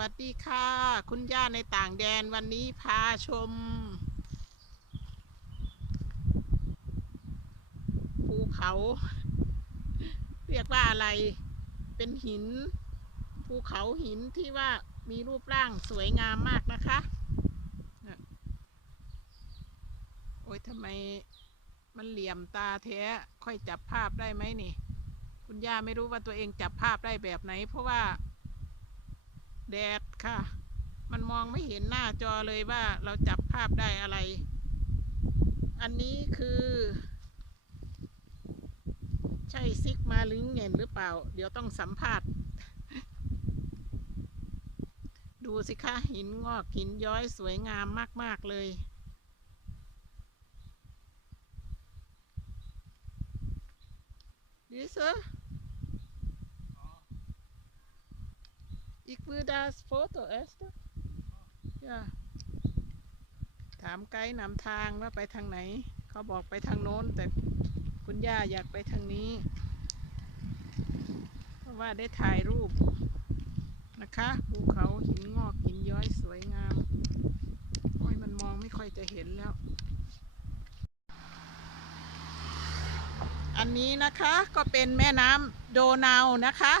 วัสดีค่ะ คุณย่าในต่างแดนวันนี้พาชม ภูเขา เรียกว่าอะไรเป็นหิน ภูเขาหินที่ว่ามีรูปร่างสวยงามมากนะคะน่ะโอ้ยทำไมมันเหลี่ยมตาแท้ค่อยจับภาพได้ไหมนี่ คุณย่าไม่รู้ว่าตัวเองจับภาพได้แบบไหน เพราะว่า แดดค่ะ มันมองไม่เห็นหน้าจอเลยว่าเราจับภาพได้อะไร อันนี้คือ ใช่ซิกมาลิงเงินหรือเปล่า เดี๋ยวต้องสัมภาษณ์ ดูสิคะหินงอกหินย้อยสวยงามมาก ๆ เลย Diese? Ik wil das Foto erst. Ja. ถามไกด์นำทางว่าไปทางไหน เขาบอกไปทางโน้น แต่คุณย่าอยากไปทางนี้ เพราะว่าได้ถ่ายรูปนะคะภูเขาหินงอกหินย้อยสวยงาม โอ้ยมันมองไม่ค่อยจะเห็นแล้ว อันนี้นะคะก็เป็นแม่น้ำโดนาวนะคะ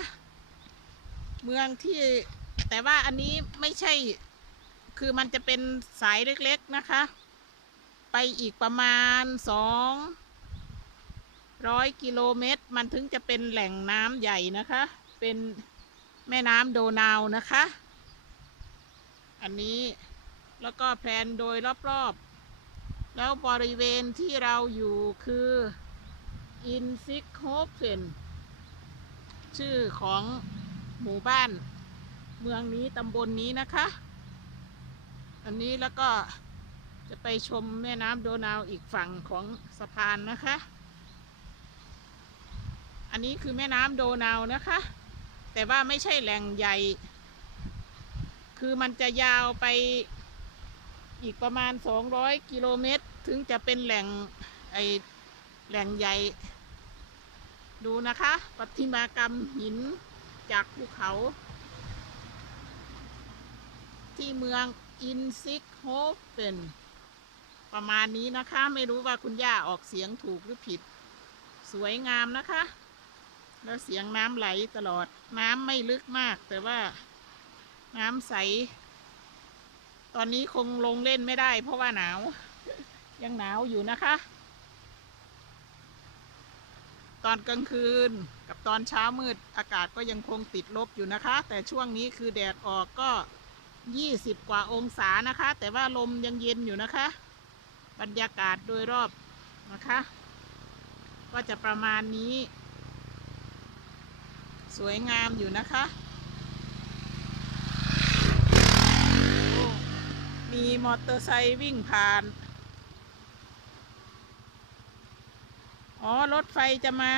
เมืองที่แต่ว่าอันนี้ไม่ใช่คือมันจะเป็นสายเล็กๆนะคะ ไปอีกประมาณสองร้อยกิโลเมตร มันถึงจะเป็นแหล่งน้ำใหญ่นะคะ เป็นแม่น้ำโดนาวนะคะ อันนี้แล้วก็แผนโดยรอบๆ แล้วบริเวณที่เราอยู่คืออินซิกโฮเฟนชื่อของ หมู่บ้าน เมืองนี้ตำบลนนี้นะคะ อันนี้แล้วก็จะไปชมแม่น้ำโดนาวอีกฝั่งของสะพานนะคะ อันนี้คือแม่น้ำโดนาวนะคะ แต่ว่าไม่ใช่แหล่งใหญ่ คือมันจะยาวไปอีกประมาณ 200 กิโลเมตร ถึงจะเป็นแหล่งไอแหล่งใหญ่ ดูนะคะประติมากรรมหิน จากภูเขา ที่เมืองอินซิกโฮเฟนประมาณนี้นะคะ ไม่รู้ว่าคุณย่าออกเสียงถูกหรือผิด สวยงามนะคะ แล้วเสียงน้ำไหลตลอดน้ำไม่ลึกมาก แต่ว่าน้ำใส ตอนนี้คงลงเล่นไม่ได้ เพราะว่าหนาว ยังหนาวอยู่นะคะ ตอนกลางคืน กับตอนเช้ามืดอากาศก็ยังคงติดลบอยู่นะคะ แต่ช่วงนี้คือแดดออกก็ 20 กว่าองศานะคะ แต่ว่าลมยังเย็นอยู่นะคะ บรรยากาศโดยรอบนะคะ ก็จะประมาณนี้ สวยงามอยู่นะคะมีมอเตอร์ไซค์วิ่งผ่าน อ๋อ รถไฟจะมา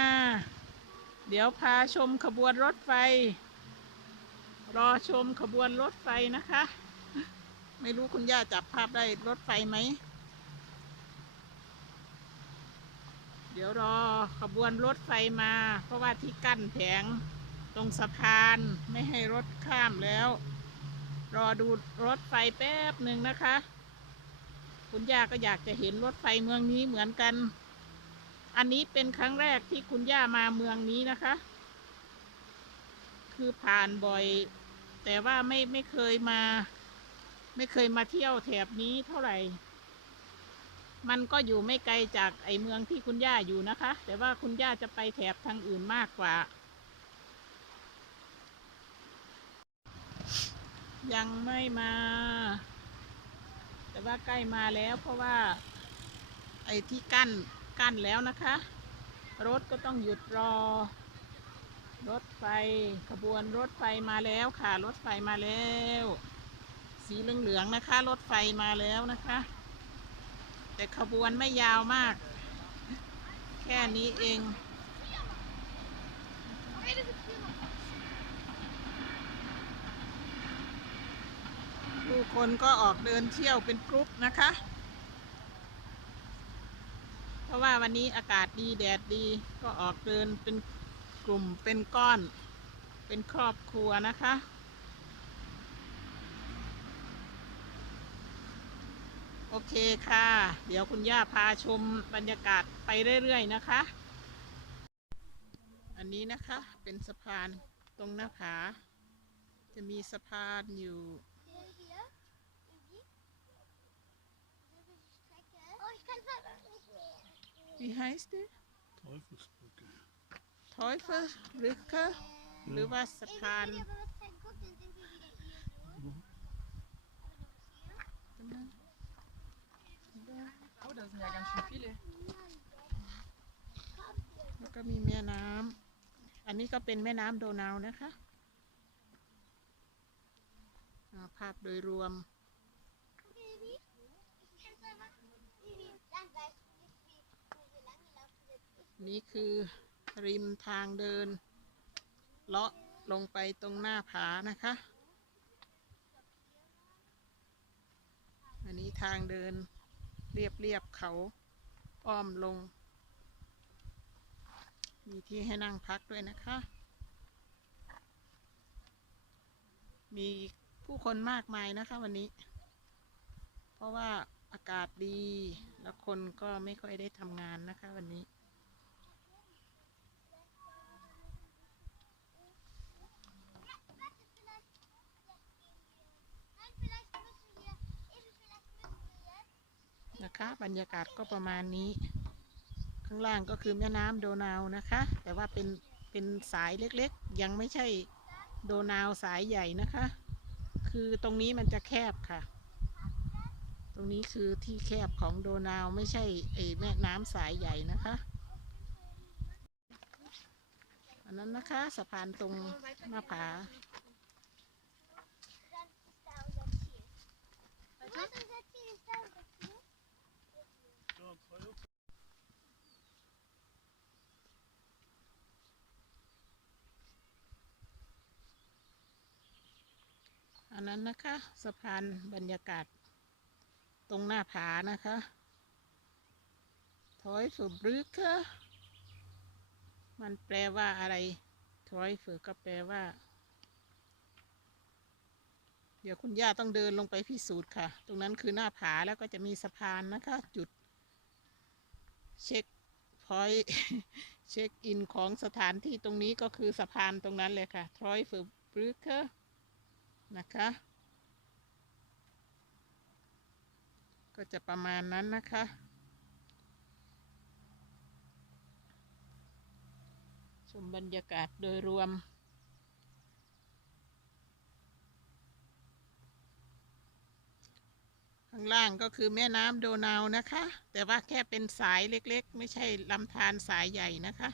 เดี๋ยวพาชมขบวนรถไฟ รอชมขบวนรถไฟนะคะ ไม่รู้คุณย่าจับภาพได้รถไฟไหม เดี๋ยวรอขบวนรถไฟมา เพราะว่าที่กั้นแผงตรงสะพานไม่ให้รถข้ามแล้ว รอดูรถไฟแป๊บหนึ่งนะคะ คุณย่าก็อยากจะเห็นรถไฟเมืองนี้เหมือนกัน อันนี้เป็นครั้งแรกที่คุณย่ามาเมืองนี้นะคะ คือผ่านบ่อย แต่ว่าไม่ไม่เคยมา ไม่เคยมาเที่ยวแถบนี้เท่าไหร่ มันก็อยู่ไม่ไกลจากไอเมืองที่คุณย่าอยู่นะคะ แต่ว่าคุณย่าจะไปแถบทางอื่นมากกว่า ยังไม่มา แต่ว่าใกล้มาแล้วเพราะว่า ไอที่กั้น กั้นแล้วนะคะ รถก็ต้องหยุดรอ รถไฟขบวนรถไฟมาแล้วค่ะ รถไฟมาแล้ว สีเหลืองๆนะคะ รถไฟมาแล้วนะคะ แต่ขบวนไม่ยาวมาก แค่นี้เองผู้คนก็ออกเดินเที่ยวเป็นกรุ๊ปนะคะ เพราะว่าวันนี้อากาศดีแดดดีก็ออกเดินเป็นกลุ่มเป็นก้อน เป็นครอบครัวนะคะ โอเคค่ะ เดี๋ยวคุณย่าพาชมบรรยากาศไปเรื่อยๆนะคะ อันนี้นะคะเป็นสะพานตรงหน้าผา จะมีสะพานอยู่ guck, dann sind wir wieder hier so. Oh, da sind ja ganz schön viele. แล้วก็มีแม่น้ำ อันนี้ก็เป็นแม่น้ำโดนาวนะคะอ่าภาพโดยรวม นี่คือริมทางเดิน เลาะลงไปตรงหน้าผานะคะ อันนี้ทางเดินเรียบเรียบๆเขาอ้อมลง มีที่ให้นั่งพักด้วยนะคะ มีผู้คนมากมายนะคะวันนี้ เพราะว่าอากาศดีแล้วคนก็ไม่ค่อยได้ทำงานนะคะวันนี้ บรรยากาศก็ประมาณนี้ ข้างล่างก็คือแม่น้ำโดนาวนะคะ แต่ว่าเป็นเป็นสายเล็กๆ ยังไม่ใช่โดนาวสายใหญ่นะคะ คือตรงนี้มันจะแคบค่ะ ตรงนี้คือที่แคบของโดนาวไม่ใช่ไอแม่น้ำสายใหญ่นะคะอันนั้นนะคะสะพานตรงหน้าผา อันนั้นนะคะสะพานบรรยากาศ ตรงหน้าผานะคะ ถอยฝึบรึกะมันแปลว่าอะไรถอยฝึกก็แปลว่า เดี๋ยวคุณย่าต้องเดินลงไปพิสูจน์ค่ะ ตรงนั้นคือหน้าผาแล้วก็จะมีสะพานนะคะ จุด เช็คพอยเช็คอินของสถานที่ตรงนี้ก็คือสะพานตรงนั้นเลยค่ะทรอยฝึบรึกะ นะคะ ก็จะประมาณนั้นนะคะ ชมบรรยากาศโดยรวม ข้างล่างก็คือแม่น้ำโดนาวนะคะ แต่ว่าแค่เป็นสายเล็กๆ ไม่ใช่ลำธารสายใหญ่นะคะ